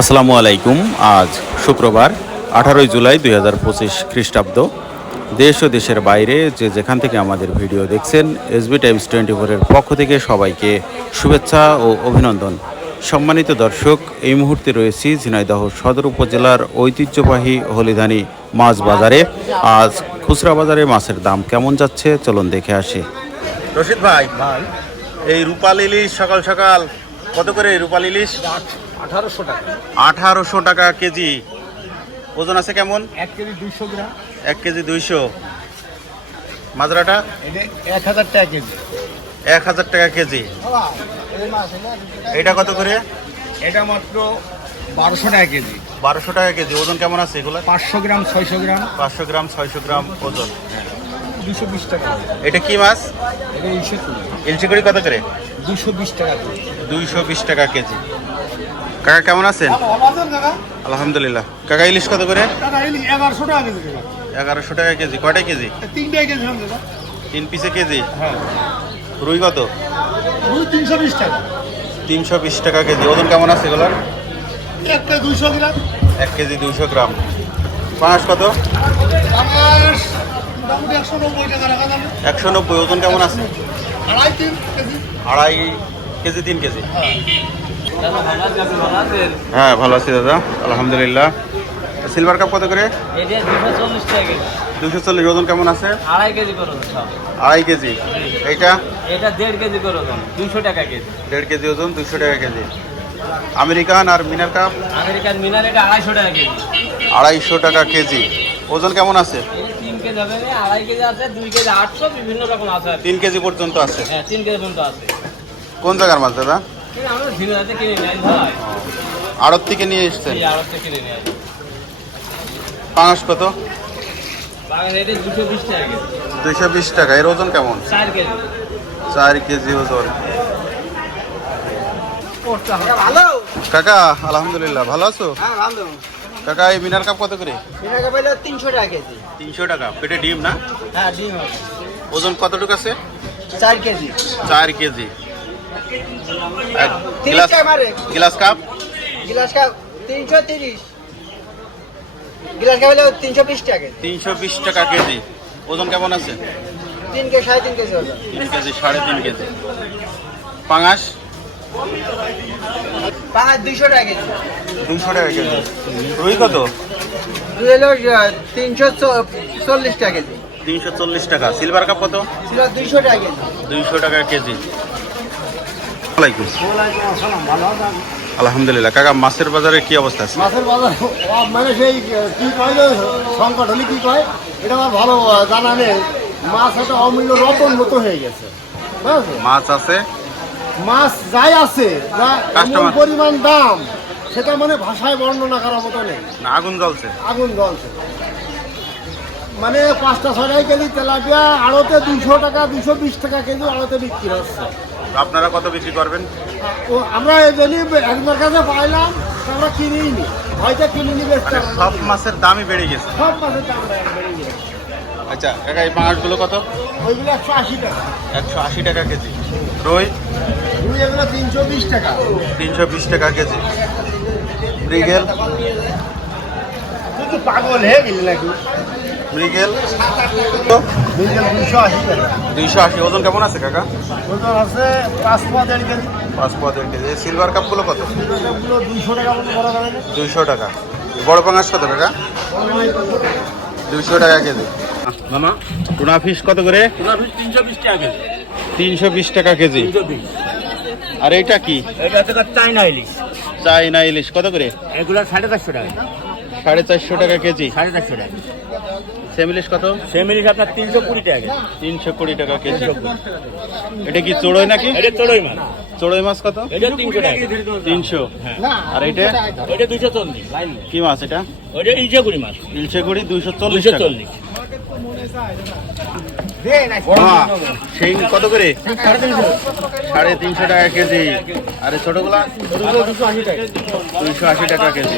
আসসালামু আলাইকুম। আজ শুক্রবার আঠারোই জুলাই দুই হাজার পঁচিশ খ্রিস্টাব্দ। দেশ ও দেশের বাইরে যে যেখান থেকে আমাদের ভিডিও দেখছেন এসবি টাইমস টোয়েন্টি ফোরের পক্ষ থেকে সবাইকে শুভেচ্ছা ও অভিনন্দন। সম্মানিত দর্শক এই মুহূর্তে রয়েছি ঝিনাইদহ সদর উপজেলার ঐতিহ্যবাহী হলিধানি মাছ বাজারে। আজ খুচরা বাজারে মাছের দাম কেমন যাচ্ছে? চলুন দেখে আসি। রশিদ ভাই ভাই। এই রূপাল ইলিশ সকাল সকাল কত করে রূপাল ইলিশ? আঠারোশো টাকা। আঠারোশো টাকা কেজি। ওজন আছে কেমন? এক কেজি দুইশো গ্রাম। এক কেজি দুইশো। মাজরাটা? এক হাজার টাকা কেজি। এক হাজার টাকা কেজি। এটা কত করে? এটা মাত্র বারোশো টাকা কেজি। বারোশো টাকা কেজি। ওজন কেমন আছে এগুলো? পাঁচশো গ্রাম ছয়শো গ্রাম। পাঁচশো গ্রাম ছয়শো গ্রাম ওজন। দুশো বিশ টাকা। এটা কি মাছ? এটা ইসে তুলি ইলচিকড়ি কত করে? দুশো বিশ টাকা কেজি দুইশো বিশ টাকা কেজি। কাকা কেমন আছেন? আলহামদুলিল্লাহ। কাকা ইলিশ কত করে? এগারোশো টাকা কেজি এগারোশো টাকা কেজি। কেজি? কেজি তিন পিসে কেজি? হ্যাঁ। রুই কত? তিনশো বিশ টাকা। তিনশো বিশ টাকা কেজি। ওজন কেমন আছে এগুলোর? একটা দুইশো গ্রাম। এক কেজি দুইশো গ্রাম। পাঁচ কত? একশো নব্বই ওজন কেমন আছে? আড়াই তিন কেজি। আড়াই কেজি তিন কেজি। হ্যাঁ। ভালো আছি দাদা আলহামদুলিল্লাহ। সিলভার কাপ কত করে? দুশো চল্লিশ ওজন কেমন আছে? আড়াই কেজি। করে আড়াই কেজি এইটা? এটা দেড় কেজি করে ওজন দুশো টাকা কেজি। দেড় কেজি ওজন দুশো টাকা কেজি আমেরিকান আর মিনার কাপ আমেরিকান মিনার এটা আড়াইশো টাকা কেজি। আড়াইশো টাকা কেজি। ওজন কেমন আছে? কেজি হবে আড়াই কেজি আছে দুই কেজি আটশো বিভিন্ন রকম আছে তিন কেজি পর্যন্ত আছে? হ্যাঁ তিন কেজি পর্যন্ত আছে। কোন জায়গার মাছ দাদা? আমরা কিনে ভাই। আড়ত থেকে নিয়ে এসছেন? এই আড়তে কিনে নিয়ে কত? দুশো বিশ টাকা দুইশো বিশ টাকা। এর ওজন কেমন? চার কেজি। ওজন। কাকা আলহামদুলিল্লাহ। ভালো আছো? হ্যাঁ কাকা এই মিনার কাপ কত করে? এটাকে পাইলে তিনশো টাকা কেজি। তিনশো টাকা। পেটে ডিম না? হ্যাঁ ডিম হবে ওজন কতটুকু আছে? চার কেজি। চার কেজি। Glass cup? গিলাস কাপ তিনশো তিরিশ। গিলাস কাপ হলে তিনশো বিশ টাকা তিনশো বিশ টাকা কেজি। ওজন কেমন আছে? তিন কেজি সাড়ে তিন কেজি হবে তিন কেজি সাড়ে তিন কেজি। পাঙাশ? পাঁচ দুইশো টাকা কেজি। দুইশো টাকা কেজি। রুই কত? দুই হলো তিনশো চল্লিশ টাকা কেজি। তিনশো চল্লিশ টাকা। সিলভার কাপ কত? দুইশো টাকা কেজি। দুইশো টাকা কেজি। ওয়ালাইকুম আলহামদুলিল্লাহ। কাকা মাছের বাজারে কি অবস্থা আছে? মাছের বাজার মানে সেই কি কয় সংকট হলে কি কয়? এটা আমার ভালো জানা নেই। মাছ একটা অমূল্য রতন মতো হয়ে গেছে। মাছ আছে মাছ যাই আছে পরিমাণ দাম সেটা মানে ভাষায় বর্ণনা করার মতো নেই। আগুন জ্বলছে। আগুন জ্বলছে। মানে পাঁচটা ছয়টাই কেজি তেলাপিয়া আড়তে দুশো টাকা দুশো বিশ টাকা কেজি আড়তে বিক্রি হচ্ছে। আপনারা কত বিক্রি করবেন? ও আমরা যদি একবার কাছে পাইলাম আমরা কিনেই নি হয়তো কিনে নি বেচতে মানে সব মাছের দামই বেড়ে গেছে। সব মাছের দাম বেড়ে গেছে। আচ্ছা কাকা এই পাঙাশগুলো কত? ওইগুলো একশো আশি টাকা। একশো আশি টাকা কেজি। রুই? এগুলো তিনশো বিশ টাকা। তিনশো বিশ টাকা কেজি। মৃগেল। তুই পাগল হয়ে গেলি নাকি? মৃগেল। দুইশো আশি ওজন কেমন আছে কাকা? ওজন আছে পাঁচ পাঁচ দেড় কেজি। পাঁচ পাঁচ দেড় কেজি। সিলভার কাপগুলো কত? দুইশো টাকা দুইশো টাকা। বড় পাঙাশ কত কাকা? দুইশো টাকা কেজি। মামা টুনা ফিশ কত করে? তিনশো বিশ টাকা কেজি। তিনশো বিশ টাকা কেজি। আর এইটা কি? এটা হচ্ছে চাইনা ইলিশ। চাইনা ইলিশ। কত করে? এগুলো সাড়ে চারশো টাকা। সাড়ে চারশো টাকা কেজি। সাড়ে চারশো টাকা। সেম ইলিশ কত? সেম ইলিশ আপনার তিনশো কুড়ি টাকা তিনশো কুড়ি টাকা কেজি। এটা কি চড়ই নাকি? এটা চড়ই মাছ। চড়ই মাছ কত? এটা তিনশো টাকা তিনশো। আর এইটা ওইটা দুইশো চল্লিশ। কি মাছ এটা? ওইটা কুড়ি মাছ। ইলশে কুড়ি দুইশো চল্লিশ। সেই কত করে? সাড়ে তিনশো টাকা কেজি। আরে ছোটগুলা? দুইশো আশি টাকা। কেজি।